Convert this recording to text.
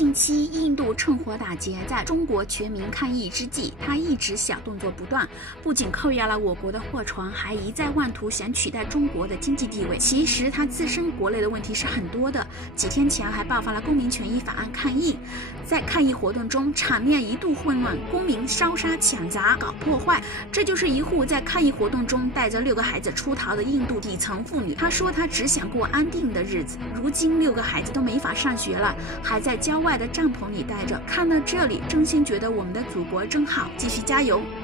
近期，印度趁火打劫，在中国全民抗疫之际，他一直小动作不断，不仅扣押了我国的货船，还一再妄图想取代中国的经济地位。其实他自身国内的问题是很多的，几天前还爆发了公民权益法案抗议，在抗议活动中，场面一度混乱，公民烧杀抢砸、搞破坏。这就是一户在抗议活动中带着6个孩子出逃的印度底层妇女。她说她只想过安定的日子，如今6个孩子都没法上学了，还在郊外的帐篷里待着。看到这里，真心觉得我们的祖国真好，继续加油。